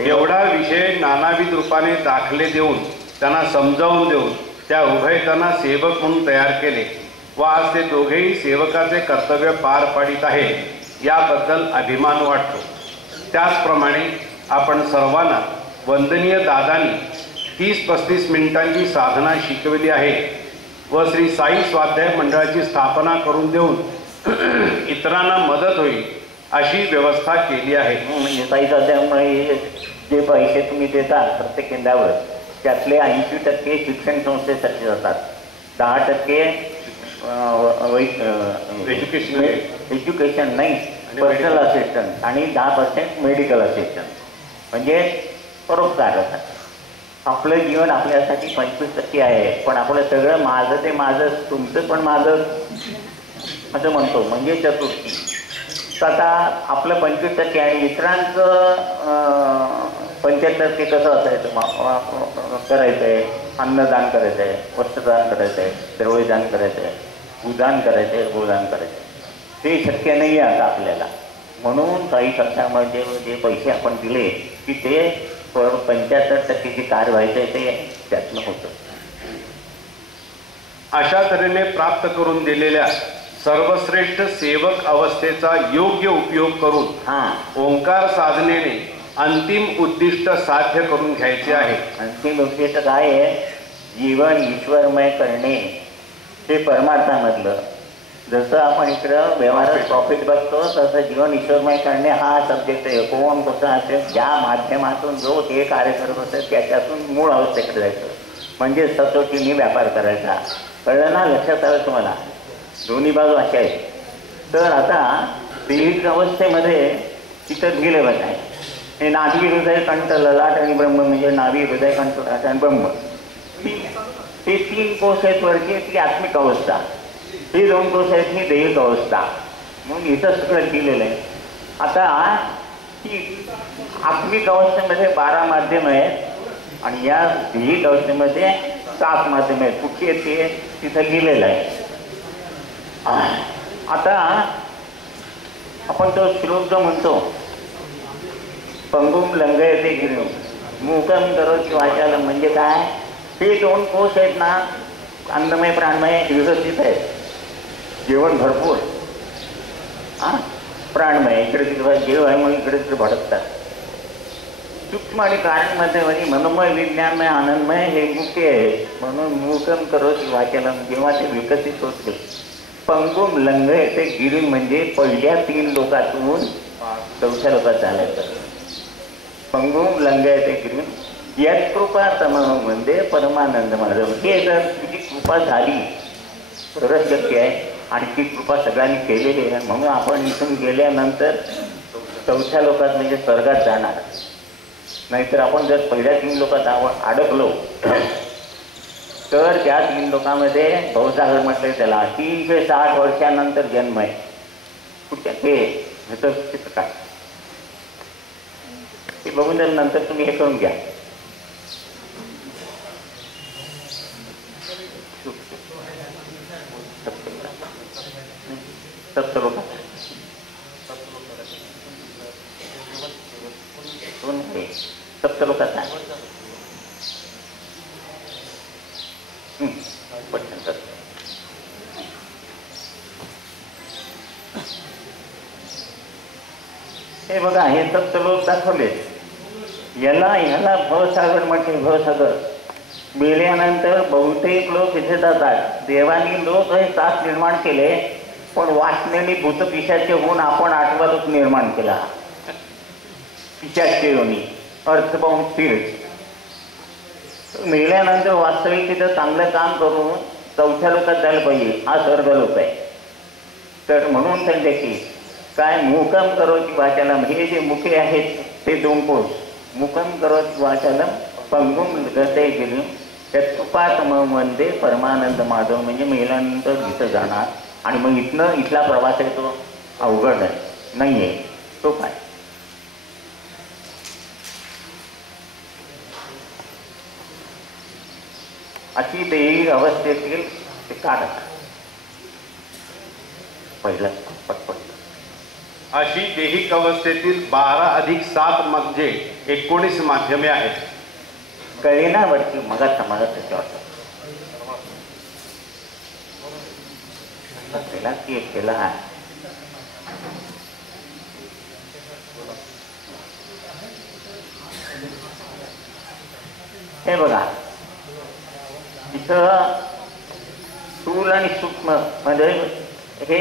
एवढा विषय नानाविध रूपाने दाखले देऊन त्यांना समजावून देऊन त्या उभयतांना सेवक म्हणून तयार केले व आज ते दोघेही सेवकाचे कर्तव्य पार पाडित आहेत याबद्दल अभिमान वाटतो। त्याचप्रमाणे आपण सर्वांना वंदनीय दादांनी 30-35 मिनिटांची साधना शिकवली आहे व श्री साई स्वाध्याय मंडळाची स्थापना करून देऊन इतरांना मदत होईल अशी व्यवस्था केली आहे। म्हणजे साई स्वाध्यायामुळे जे पैसे तुम्ही देता प्रत्येक केंद्रावर त्यातले 80% शिक्षण संस्थेसाठी जातात, 10% एज्युकेशन नाही पर्सनल असिस्टंट आणि 10% मेडिकल असिस्टंट म्हणजे परोपकार असतात। आपलं जीवन आपल्यासाठी 25% आहे, पण आपलं सगळं माझं ते माझं, तुमचं पण माझं असं म्हणतो म्हणजे चतुर्थी। आता आपलं 25% आणि इतरांचं 75% कसं असायचं, करायचं आहे, अन्नदान करायचं आहे, वस्त्रदान करायचं आहे, द्रव्यदान करायचं आहे, भूदान करायचं आहे, गोदान करायचं आहे, ते शक्य नाही आहे आता आपल्याला। म्हणून काही संस्थांमध्ये जे पैसे आपण दिले की ते 75% जे कार्य व्हायचं आहे ते त्यातनं होतं। अशा तऱ्हेने प्राप्त करून दिलेल्या सर्वश्रेष्ठ सेवक अवस्थेचा योग्य उपयोग करून ओंकार साधनेने अंतिम उद्दिष्ट साध्य करून घ्यायचे आहे। अंतिम उद्दिष्ट काय आहे? जीवन ईश्वरमय करणे हे परमार्थामधलं। जसं आपण इकडं व्यवहारात प्रॉफिट बघतो तसं जीवन ईश्वरमय करणे हा सब्जेक्ट आहे। कोण कसं असेल ज्या माध्यमातून जो हे कार्य करत असेल त्याच्यातून मूळ अवस्थेकडे जायचं म्हणजे सचोटीने व्यापार करायचा। कळलं ना? लक्षात आलं तुम्हाला? दोन्ही बाजू अशा आहेत। तर आता दैहिक अवस्थेमध्ये तिथं गेले बघ आहे हे नाभी हृदय कंठ ललाट आणि ब्रह्म म्हणजे नाभी हृदय कंठ ललाट आणि ब्रह्म हे 3 कोश आहेत वरची ती आत्मिक अवस्था, ही 2 कोश आहेत ही दैहिक अवस्था म्हणून इथं सगळं दिलेलं आहे। आता ही आत्मिक अवस्थेमध्ये 12 माध्यम आहेत आणि या दैहिक अवस्थेमध्ये 7 माध्यम आहेत। कुठे ते तिथं लिहिलेलं आहे। आता आपण तो श्लोक जो म्हणतो पंगुम लंघयते गिरिम मूकम करोति वाचालम म्हणजे काय? हे 2 कोश आहेत ना अन्नमय प्राणमय व्यवस्थित आहेत, जेवण भरपूर, प्राणमय इकडे तिकडे जेव आहे म्हणून इकडे तिकडे भटकतात। सूक्ष्म आणि कारणमध्ये म्हणजे मनोमय विज्ञानमय आनंदमय हे मुख्य आहे म्हणून मूकम करोति वाचालम जेव्हा ते विकसित होते। पंगुम लंघयते गिरिम म्हणजे पहिल्या 3 लोकातून 4थ्या लोकात चालायचं। पंगुम लंघयते गिरिम यात कृपा तमः म्हणजे परमानंद माधव। हे जर तुझी कृपा झाली तरच शक्य आहे आणि ती कृपा सगळ्यांनी केलेली आहे म्हणून आपण इथून गेल्यानंतर 4थ्या लोकात म्हणजे स्वर्गात जाणार। नाहीतर आपण जर पहिल्या 3 लोकात अडकलो तर त्या 3 लोकांमध्ये भवसागर म्हटलं त्याला 360 वर्षानंतर जन्म आहे। कुठे ते ह्याचं चित्र काय ते बघून नंतर तुम्ही हे करून घ्या। सप्तलोकात हे बघा हे सप्तलोक दाखवले। ह्याला भवसागर म्हटले। भवसागर मेल्यानंतर बहुतेक लोक इथे जातात। देवानी लोक हे तास निर्माण केले पण वासनेने भूत पिशाचे होऊन आपण 8वा लोक निर्माण केला। पिशाचे योनी अर्थबाहून तीर्थ मेल्यानंतर वास्तविक तिथं चांगलं काम करून 4थ्या लोकात जायला पाहिजे। हा स्वर्ग लोक आहे। तर म्हणून त्यांच्याशी काय मुकम करोति वाचालम हे जे मुखे आहेत ते 2 कोश मुकम करोति वाचालम पंगुम लंघयते गिरिम त्यात कृपातमः वंदे परमानंद माधव म्हणजे मेल्यानंतर इथं जाणार आणि मग इथला प्रवास आहे तो अवघड नाही आहे तो काय अशी दैहिक अवस्थेतील ते कारक पहिलं पटपट. अशी देहिक अवस्थेतील 12+7 म्हणजे 19 माध्यमे आहेत. कळेना वरती मगात त्याच्यावर केला की एक केला. हे बघा इथं स्थूल आणि सूक्ष्म म्हणजे हे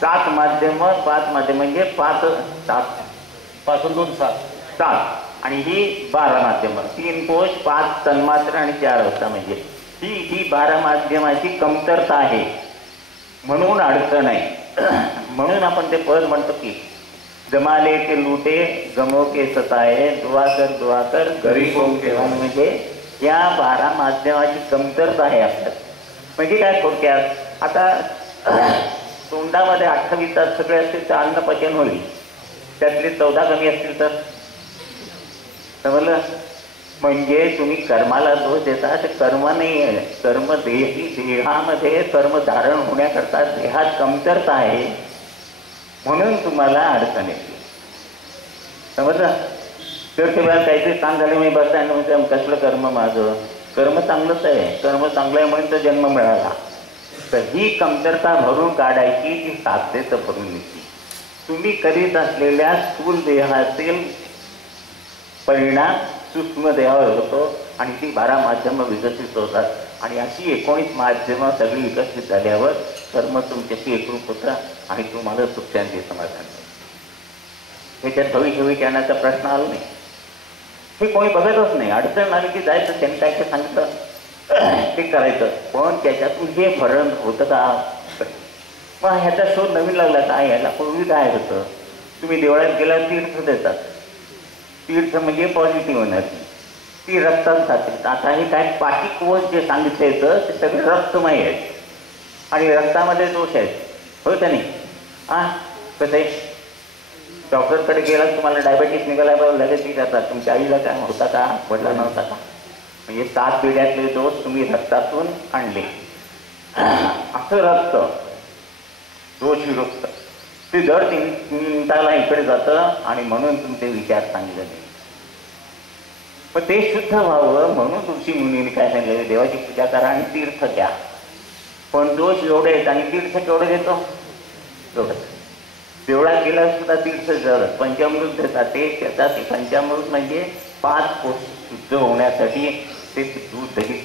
7 माध्यम 5 माध्यम म्हणजे 5 पासून 2 7 आणि ही 12 माध्यम 3 कोश 5 तन्मात्र आणि 4 अवस्था म्हणजे ही 12 माध्यमाची कमतरता आहे म्हणून अडचण आहे. म्हणून आपण ते पद म्हणतो की जमाले के लुटे गमो के सताए दुआ कर गरीबों के वन म्हणजे या 12 माध्यमाची कमतरता आहे आपल्यात. म्हणजे काय थोडक्यात आता तोंडामध्ये 28 तास सगळे असतील तर अन्न पचन होईल, त्यातले 14 कमी असतील तर समजलं. म्हणजे तुम्ही कर्माला दोष देता ते कर्म नाही आहे, कर्म देहामध्ये कर्म धारण होण्याकरता देहात कमतरता आहे म्हणून तुम्हाला अडचण येते. समजलं. तर तेव्हा काहीतरी काम झाले मी बसताना म्हणजे कसलं कर्म माझं कर्म चांगलंच आहे, कर्म चांगलं आहे म्हणून तर जन्म मिळाला. तर ही कमतरता भरून काढायची ती साध्यता भरून येते. तुम्ही करीत असलेल्या स्थूल देहातील परिणाम सूक्ष्म देहावर होतो आणि ती 12 माध्यमं विकसित होतात आणि अशी 19 माध्यमं सगळी विकसित झाल्यावर कर्म तुमच्याशी एकरूप होतं आणि तुम्हाला सुखशांती समाधान. ह्याच्यात भविष्यवी करण्याचा प्रश्न आला नाही. हे कोणी बघतच नाही. अडचण आली की जायचं त्यांनी काय ते सांगितलं ते करायचं. पण त्याच्यातून हे भरण होतं का. मग ह्याचा शोध नवीन लागला काय ह्याला पूर्वी काय होतं. तुम्ही देवळात गेल्यावर तीर्थ देतात. तीर्थ म्हणजे पॉझिटिव्ह एनर्जी ती रक्तात जाते. आता हे काय पाठीकोश जे सांगितलं येतं ते सगळे रक्तमय आहेत आणि रक्तामध्ये दोष आहेत होय का नाही. कसं आहे डॉक्टरकडे गेला तुम्हाला डायबेटीस निघाला बरोबर लगेच विचारतात तुमच्या आईला काय होता का वडला नव्हता का. म्हणजे 7 पिढ्यातले दोष तुम्ही रक्तातून आणले. असं रक्त दोषयुक्त ते दर 3 मिनिटाला इकडे जातं आणि म्हणून तुमचे विचार चांगले नाही. पण ते शुद्ध व्हावं म्हणून तुमची मुलीने काय सांगितलं देवाची पूजा करा आणि तीर्थ घ्या. पण दोष एवढे आहेत आणि तीर्थ केवढं देतो एवढं. देवळात गेला सुद्धा तीर्थ जर पंचामृत देतात ते त्याचा पंचामृत म्हणजे 5 कोश शुद्ध होण्यासाठी ते दूध दही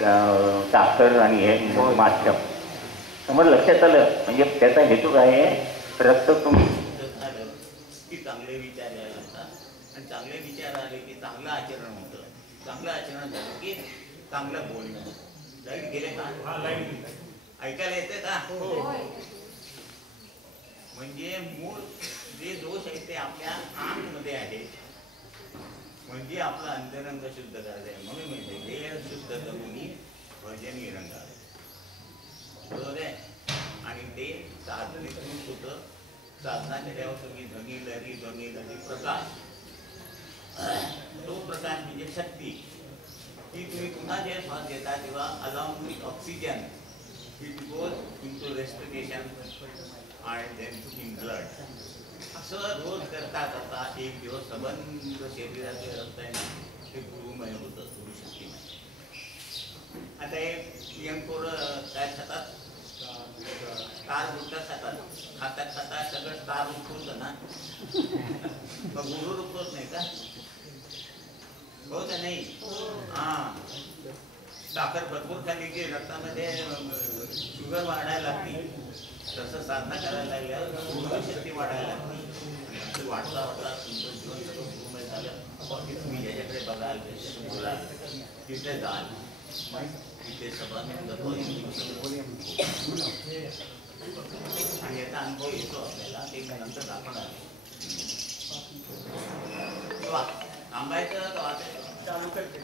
साखर आणि हे माध्यम समज लक्षात आलं. म्हणजे त्याचा हेतू काय आहे रक्त तुम्ही झालं की चांगले विचार यायला लागतात आणि चांगले विचार आले की चांगलं आचरण होतं. चांगलं आचरण झालं की चांगलं बोलणं. लाईट गेले का ऐकायला येते का. म्हणजे मूळ जे दोष आहेत ते आपल्या आतमध्ये आहेत. म्हणजे आपलं अंतरंग शुद्ध करायचं आहे म्हणून म्हणजे देह शुद्ध करून भजन रंगा बरोबर आहे. आणि ते साधनेतून होतं. साधना केल्यावर तुम्ही ध्वनी प्रकाश तो प्रकाश म्हणजे शक्ती ही तुम्ही पुन्हा जे श्वास घेता तेव्हा along with oxygen it goes into respiration and then in blood. असं रोज करता करता एक दिवस संबंध शरीराचे रक्त आहे ना ते गुरुमय होतं गुरु शक्तीमय. आता हे यंग पोरं काय खातात तार गुटखा खातात खाता सगळं तार उठवतं ना मग गुरु रुपवत नाही का हो का नाही. साखर भरपूर खाली की रक्तामध्ये शुगर वाढायला लागते. तसं साधना करायला लागल्यावर शक्ती वाढायला लागते. वाढता वाढता तुमचं जीवन सगळं पूर्ण झालं की तुम्ही ज्याच्याकडे बघाल बोलाल तिथे जाल तिथे सभानंद आणि याचा अनुभव येतो आपल्याला ते नंतर दाखवणार. थांबायचं चालू करते.